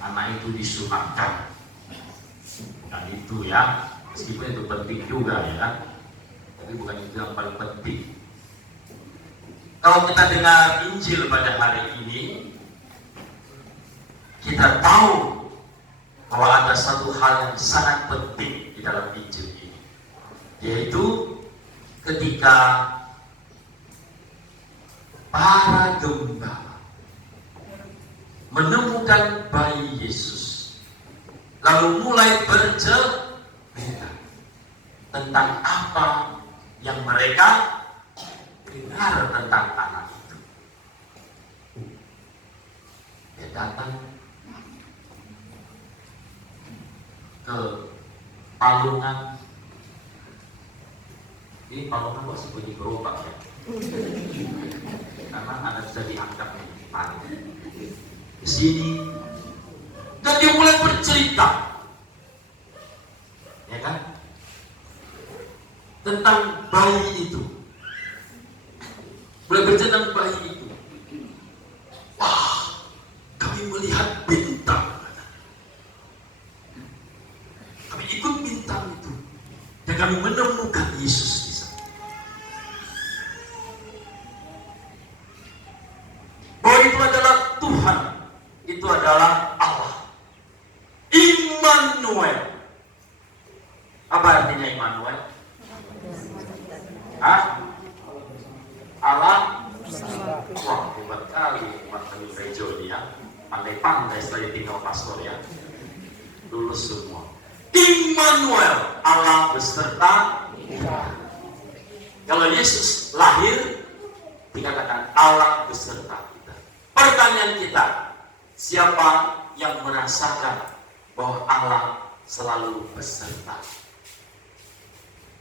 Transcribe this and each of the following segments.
anak itu disunatkan. Bukan itu ya, meskipun itu penting juga ya, tapi bukan itu yang paling penting. Kalau kita dengar Injil pada hari ini, kita tahu bahwa ada satu hal yang sangat penting di dalam Injil ini, yaitu ketika para gembala menemukan bayi Yesus, lalu mulai bercerita tentang apa yang mereka dengar tentang anak itu. Dia datang ke palungan. Ini palungan kok seperti gerobak ya, karena ada bisa diangkat di sini, dan dia mulai bercerita, ya kan, tentang bayi itu. Mulai bercerita tentang bayi itu. Wah, kami melihat bintang. Kami ikut bintang itu, dan kami menemukan Yesus di sana. Bahwa itu adalah Tuhan, itu adalah Allah. Immanuel. Apa artinya Immanuel? Allah. Wah, hebat kali Pak Rejo ini ya. Pandai-pandai setelah tinggal pastor ya. Lulus semua. Immanuel, Allah beserta kita. Kalau Yesus lahir, dikatakan Allah beserta kita. Pertanyaan kita, siapa yang merasakan bahwa Allah selalu beserta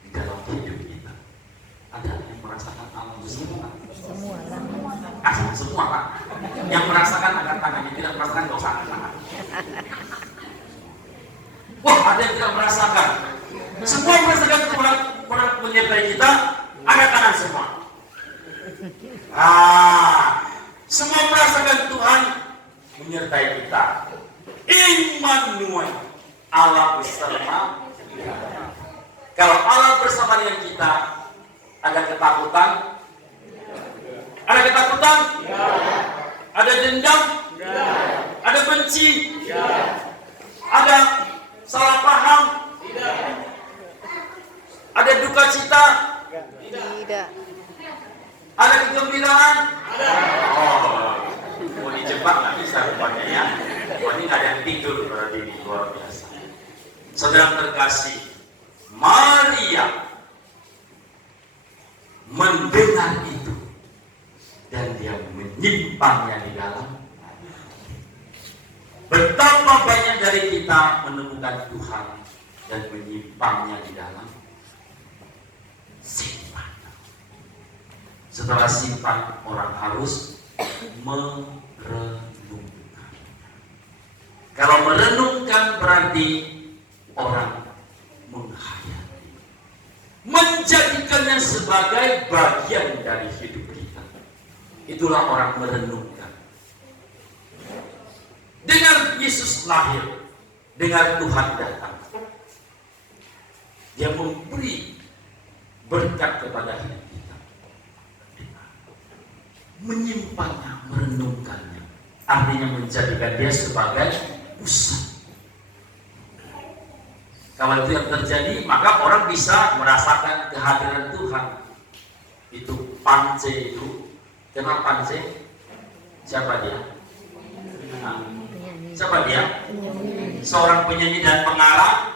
di dalam hidup kita? Ada yang merasakan Allah beserta? Semua Pak. Yang merasakan angkat tangannya, tidak merasakan nggak usah angkat tangan. Wah, ada yang tidak merasakan. Semua merasakan Tuhan menyertai kita, angkat tangan semua. Semua merasakan Tuhan menyertai kita. Immanuel, Allah bersama kita. Kalau Allah bersama dengan kita, ada ketakutan? Ada ketakutan? Ya. Ada dendam? Ya. Ada benci? Ya. Ada salah paham? Tidak. Ada duka cita? Tidak. Ada kegembiraan? Ada. Mau dijebak nggak bisa rupanya ya. Ini nggak ada yang tidur berarti ini, luar biasa. Saudara terkasih, Maria mendengar itu dan dia menyimpannya di dalam. Betapa banyak dari kita menemukan Tuhan dan menyimpannya di dalam simpan. Setelah simpan, orang harus merenungkan. Kalau merenungkan berarti orang menghayati, menjadikannya sebagai bagian dari hidup kita. Itulah orang merenungkan. Dengan Yesus lahir, dengan Tuhan datang, Dia memberi berkat kepada hidup kita. Menyimpannya, merenungkannya, artinya menjadikan dia sebagai pusat. Kalau itu yang terjadi, maka orang bisa merasakan kehadiran Tuhan. Itu Pance itu. Kenal Pance? Siapa dia? Siapa dia? Seorang penyanyi dan pengarang.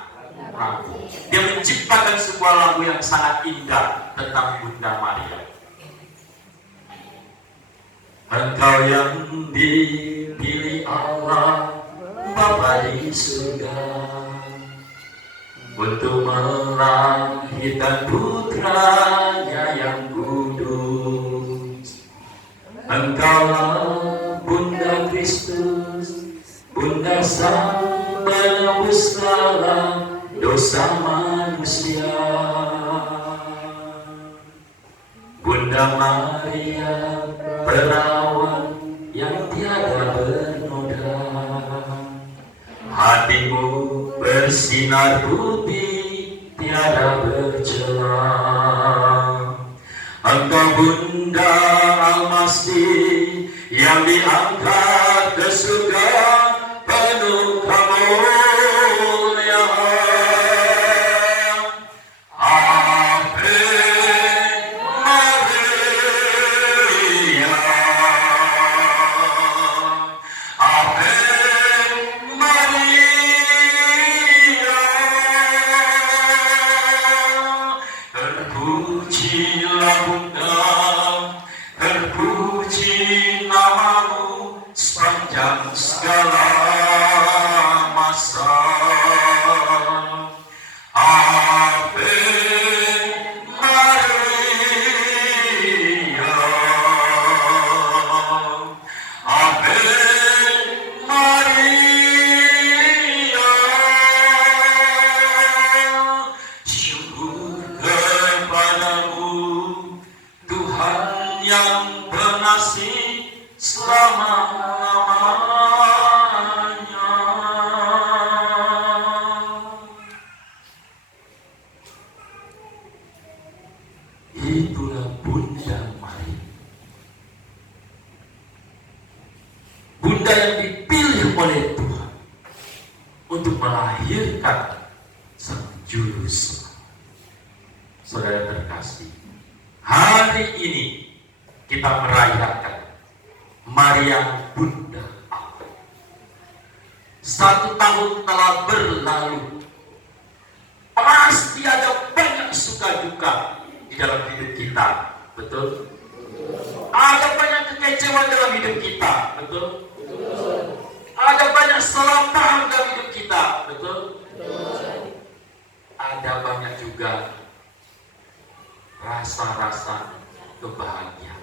Dia menciptakan sebuah lagu yang sangat indah tentang Bunda Maria. Engkau yang dipilih Allah Bapa di surga untuk melahirkan putranya yang kudus. Engkaulah Bunda Kristus, Bunda Sang Penebus segala dosa manusia. Bunda Maria, perawan yang tiada bernoda, bersinar putih tiada bercela. Engkau Bunda Almasih yang diangkat ke surga penuh kemuliaan. Ave Maria, Ave Maria, terpujilah Bunda, terpuji namamu sepanjang segala masa. Ave Maria, Ave Maria, syukur kepadamu Tuhan yang pengasih selama-lamanya. Itulah Bunda Maria, Bunda yang dipilih oleh Tuhan untuk melahirkan Sang Juru Selamat. Saudara terkasih, hari ini kita merayakan Maria Bunda Allah. 1 tahun telah berlalu. Pasti ada banyak suka duka di dalam hidup kita, betul? Ada banyak kekecewaan dalam hidup kita, betul? Ada banyak salah paham dalam hidup kita, betul? Ada banyak juga rasa-rasa kebahagiaan.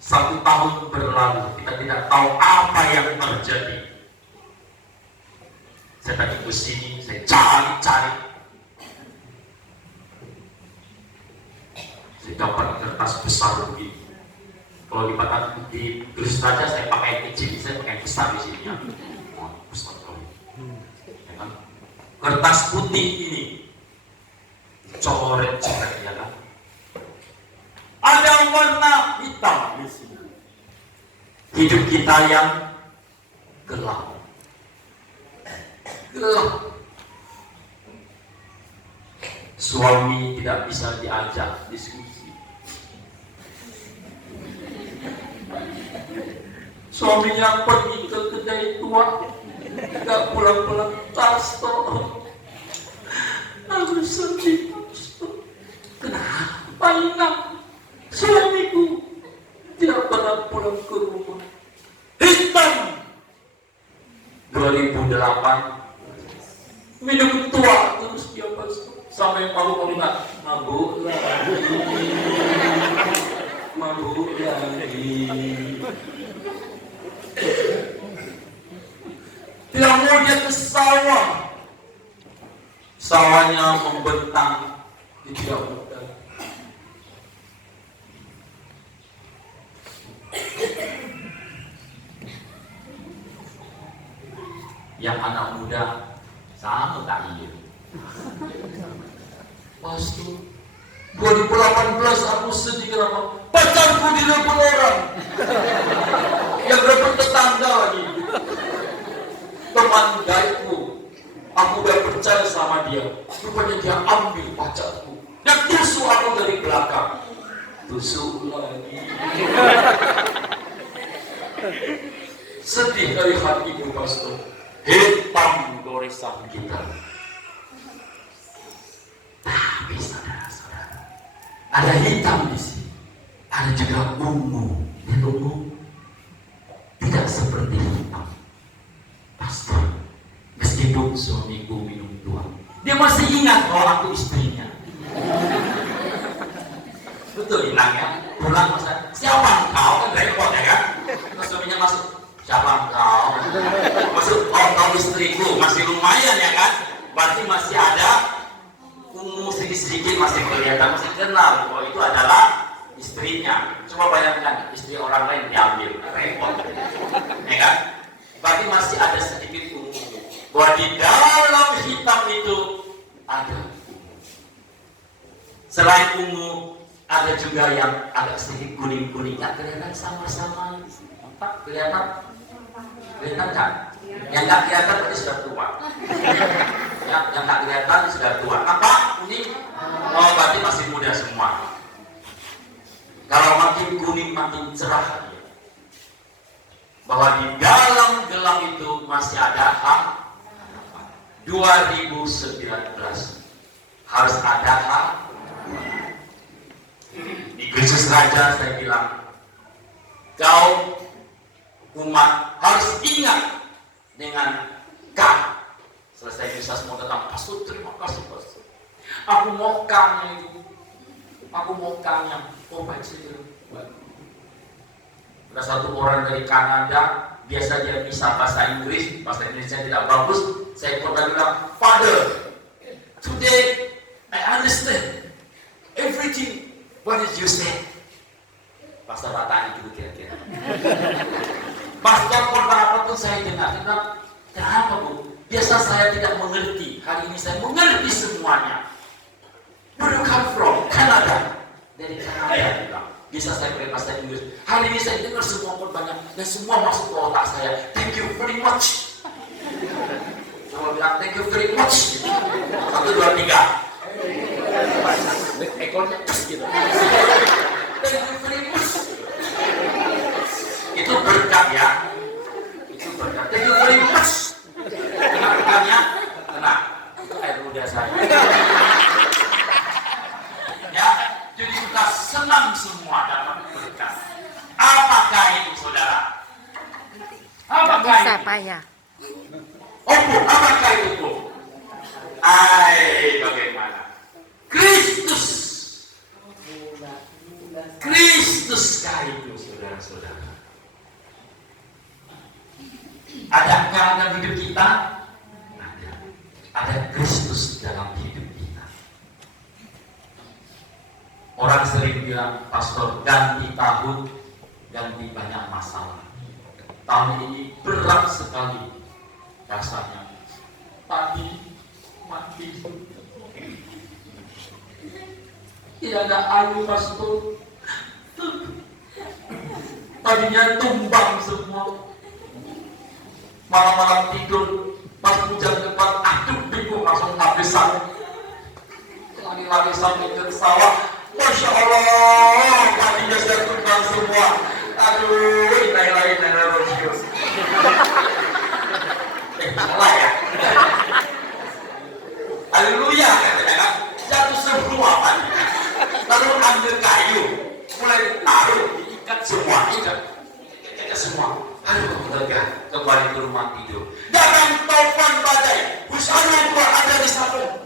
1 tahun berlalu, kita tidak tahu apa yang terjadi. Saya tadi ke sini, saya cari-cari. Saya dapat kertas besar begini. Kalau di tulis saja saya pakai kecil, saya pakai besar di sini. Ya. Oh, besar sekali. Ya kan? Kertas putih ini, coret-coret ya kan. Ada warna hitam di sini. Hidup kita yang gelap. Gelap. Suami tidak bisa diajak diskusi. Suaminya pergi ke kedai tua, tidak pulang-pulang tas toh. Aku sedih, kenapa ingat suamiku tidak pernah pulang ke rumah. Hitam. 2008 minum tua terus dia pastor sampai malu ingat mabuk lagi. Tidak mau dia ke sawah, sawahnya membentang, dia tidak mudah. Yang anak muda sama tak iya. Pastor, 2018 aku sedih kenapa? Pacarku direbut orang. Yang rebut tetangga lagi. Teman baikku, aku udah percaya sama dia. Rupanya dia ambil pacarku. Dia tusuk aku dari belakang. Tusuk lagi. Sedih dari hatiku, pastor. Hitam goresan kita. Tapi saudara-saudara, ada hitam di sini, ada juga ungu. Dan ungu tidak seperti hitam. Pastor, meskipun suamiku minum tua, dia masih ingat kalau aku istrinya. Betul hilang ya? Pulang masa, siapa engkau? Kan repot ya kan? Terus suaminya masuk, siapa engkau? Masuk, oh kau istriku, masih lumayan ya kan? Berarti masih ada ungu sedikit-sedikit, masih kelihatan, masih kenal bahwa itu adalah istrinya. Coba bayangkan istri orang lain diambil, repot ya kan? Berarti masih ada sedikit ungu. bahwa di dalam hitam itu ada ungu. Selain ungu, ada juga yang agak sedikit kuning-kuning. Nggak kelihatan sama-sama. Apa? Kelihatan? Kelihatan kan? Yang nggak kelihatan berarti sudah tua. Ya, yang nggak kelihatan sudah tua. Apa? Kuning? Oh, berarti masih muda semua. Kalau makin kuning makin cerah. Bahwa di dalam gelap itu masih ada harapan. 2019 harus ada harapan. Di Kristus Raja saya bilang, kau umat harus ingat dengan kah. Selesai misa semua datang, pastor terima kasih pastor. Aku mau kamnya itu, aku mau kamnya. Oh baik saja. Ada satu orang dari Kanada, biasa dia bisa bahasa Inggris, bahasa Inggrisnya tidak bagus. Saya pernah bilang, Father, today I understand everything what did you say. Pastor tanya gitu kira-kira. Pastor pernah apapun saya dengar, dia bilang, kenapa Bu? Biasa saya tidak mengerti, hari ini saya mengerti semuanya. Where do you come from? Kanada. Dari Kanada dia bilang. Bisa saya pakai bahasa Inggris. Hari ini saya dengar semua banyak dan semua masuk ke otak saya. Thank you very much. Coba bilang thank you very much. 1, 2, 3. Ekornya gitu. Thank you very much. Itu berkat ya. Itu berkat. Thank you very much. Kenapa berkatnya? Tenang. Itu air muda saya. Ya. Jadi kita senang semua dapat berkat. Apakah itu saudara? Apakah bisa itu? payah. Oh Bu, apakah itu Bu? Bagaimana? Kristus. Kristuskah itu saudara-saudara? Adakah dalam hidup kita? Ada. Ada Kristus dalam hidup kita. Orang sering bilang, pastor, ganti tahun, ganti banyak masalah. Tahun ini berat sekali rasanya. Tadi mati. Tidak ada air, pastor. Tadinya tumbang semua. Malam-malam tidur, pas hujan lebat, aduh bingung langsung habisan. Lagi-lagi sampai ke sawah. Masya Allah, tadinya saya tumbang semua. Aduh, lain-lain religius. Salah ya. Haleluya katanya kan, jatuh semua tadinya. Lalu ambil kayu, mulai taruh, diikat semua, ikat semua. Aduh, lega, kembali ke rumah tidur. Datang taufan badai, husana gua ada di sabung.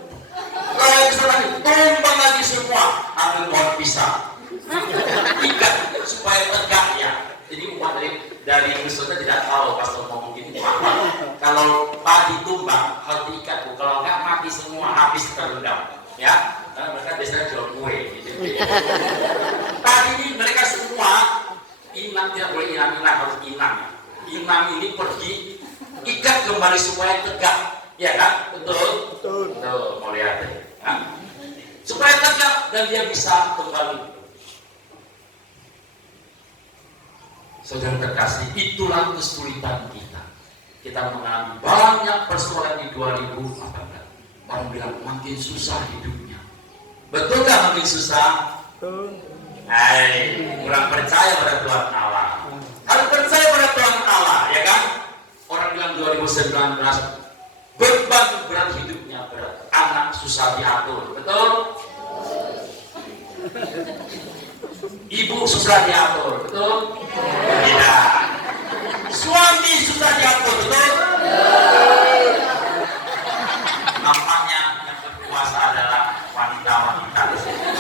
Lalu lagi, tumbang lagi semua. Ambil pohon pisang, ikat supaya tegak ya. Jadi umat dari Kristusnya tidak tahu pastor ngomong gini apa. Kalau padi tumbang harus diikat, Bu. Kalau enggak mati semua, habis terendam. Ya, karena mereka biasanya jual kue. Gitu. Tadi ini mereka semua inang, tidak boleh inang-inang, harus inang. Inang ini pergi ikat kembali supaya tegak, ya kan? Betul? Betul. Mau lihat ya? Supaya tegak dan dia bisa kembali. Saudara terkasih, itulah kesulitan kita. Kita mengalami banyak persoalan di 2018. Orang bilang makin susah hidupnya. Betul nggak makin susah? Betul. Kurang percaya pada Tuhan Allah. Harus percaya pada Tuhan Allah, ya kan? Orang bilang 2019 beban berat hidupnya berat. Anak susah diatur, betul? Ibu susah diatur, betul? Tidak. Suami susah diatur, betul? Nampaknya yang berkuasa adalah wanita-wanita di sini.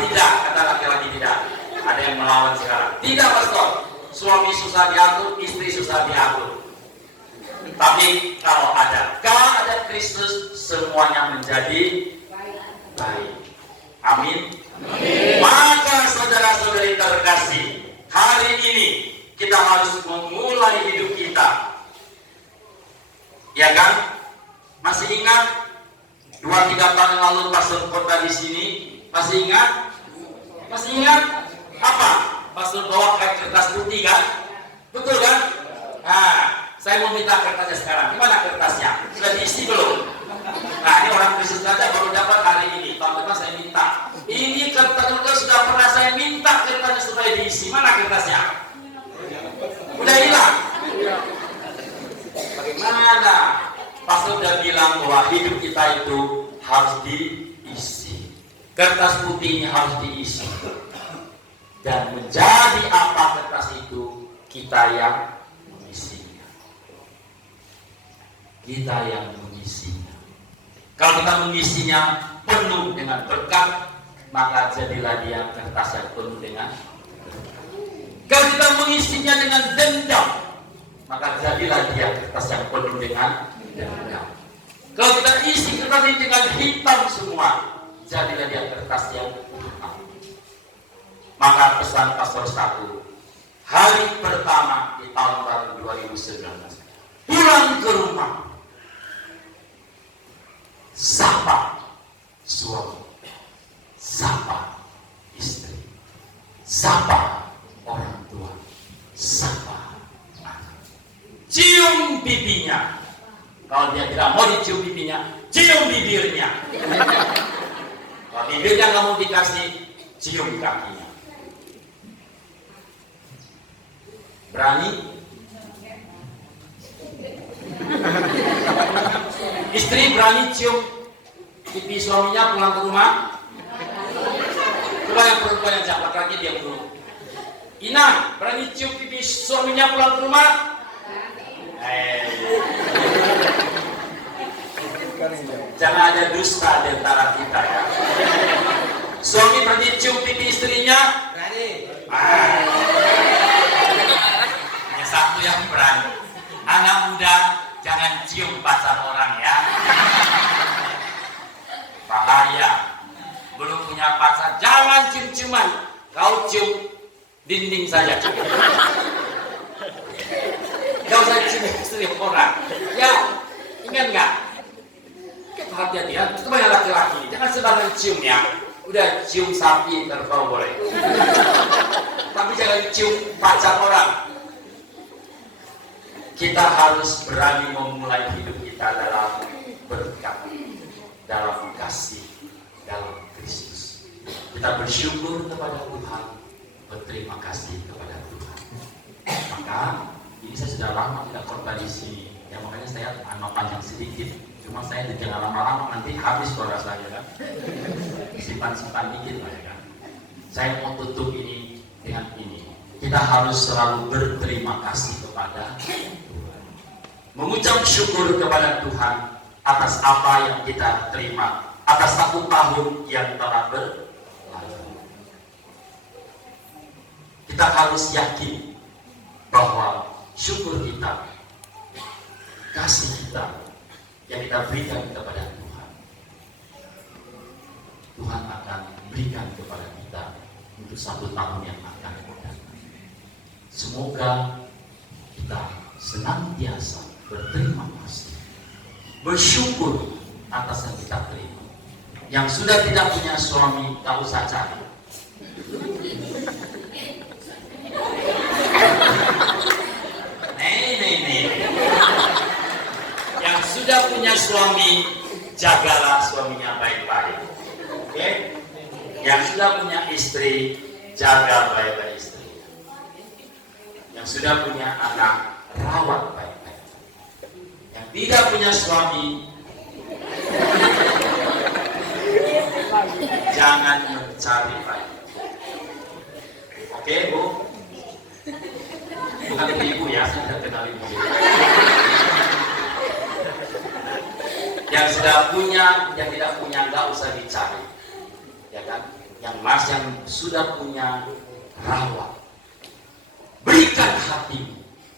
Tidak, kata laki-laki tidak. Ada yang melawan sekarang. Tidak, pastor. Suami susah diatur, istri susah diatur. Tapi kalau ada Kristus, semuanya menjadi baik. Amin. Maka saudara-saudari terkasih, hari ini kita harus memulai hidup kita Ya kan? Masih ingat 2-3 tahun yang lalu pastor khotbah di sini? Masih ingat? Masih ingat? Apa? Pastor bawa kertas putih kan? Betul kan? Nah, saya mau minta kertasnya sekarang. Gimana kertasnya? Sudah diisi belum? Nah, ini orang Kristen saja baru dapat hari ini. Tahun depan saya minta. Ini kertas sudah pernah saya minta kertasnya supaya diisi. Mana kertasnya? Udah hilang. Bagaimana? Pastor sudah bilang bahwa hidup kita itu harus diisi. Kertas putih ini harus diisi. Dan menjadi apa kertas itu? Kita yang mengisinya. Kita yang mengisinya. Kalau kita mengisinya penuh dengan berkat, maka jadilah dia kertas yang penuh dengan berkat. Kalau kita mengisinya dengan dendam, maka jadilah dia kertas yang penuh dengan dendam. Kalau kita isi kertas ini dengan hitam semua, jadilah dia kertas yang hitam. Maka pesan pastor 1, hari pertama di tahun baru 2019, pulang ke rumah, sapa suami, sapa istri, sapa orang tua, sapa anak, cium pipinya. Kalau dia tidak mau dicium pipinya, cium bibirnya. Kalau bibirnya nggak mau dikasih, cium kakinya. Berani? Istri berani cium pipi suaminya pulang ke rumah? Coba yang perempuan yang jawab, laki-laki dia dulu. Ina, berani cium pipi suaminya pulang ke rumah? Jangan ada dusta di antara kita ya. Suami berani cium pipi istrinya? Berani. Hanya satu yang berani. Anak muda jangan cium pacar orang ya. Bahaya. Belum punya pacar jangan cium-ciuman. Kau cium dinding saja. Gak usah cium istri orang. Ya, ingat nggak? Hati-hati ya, itu banyak laki-laki. Jangan sembarangan cium ya. Udah cium sapi kalau boleh. Tapi jangan cium pacar orang. Kita harus berani memulai hidup kita dalam berkat, dalam kasih, dalam Kristus. Kita bersyukur kepada Tuhan, berterima kasih kepada Tuhan. Maka ini saya sudah lama tidak khotbah di sini. Ya makanya saya panjang sedikit. Cuma saya jangan lama-lama nanti habis suara saya kan. Simpan-simpan dikit lah ya kan. Saya mau tutup ini dengan ini. Kita harus selalu berterima kasih kepada Tuhan. Mengucap syukur kepada Tuhan atas apa yang kita terima, atas 1 tahun yang telah berlalu. Kita harus yakin bahwa syukur kita, kasih kita yang kita berikan kepada Tuhan, Tuhan akan berikan kepada kita untuk 1 tahun yang akan datang. Semoga kita senantiasa berterima kasih, bersyukur atas yang kita terima. Yang sudah tidak punya suami, tak usah cari. Nih. Yang sudah punya suami, jagalah suaminya baik-baik. Oke? Yang sudah punya istri, jaga baik-baik istri. Yang sudah punya anak, rawat baik-baik. Yang tidak punya suami, jangan mencari baik. Oke, Bu? Bukan ibu ya, saya tidak kenal ibu. Yang sudah punya, yang tidak punya, nggak usah dicari, ya kan? Yang sudah punya, rawat, berikan hati,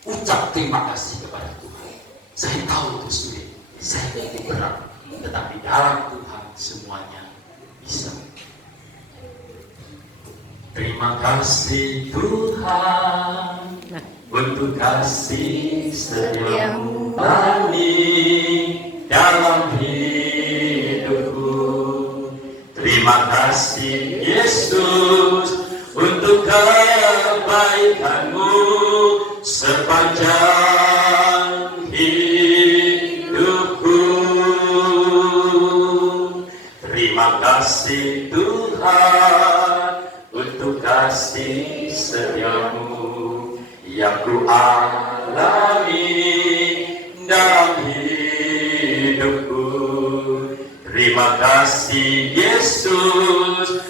ucap terima kasih kepada Tuhan. Saya tahu itu sulit, saya tahu itu berat, tetapi dalam Tuhan semuanya bisa. Terima kasih Tuhan untuk kasih setiamu dalam hidupku. Terima kasih Yesus untuk kebaikanmu sepanjang hidupku. Terima kasih Tuhan untuk kasih setiamu yang ku alami dalam hidupku. Terima kasih Yesus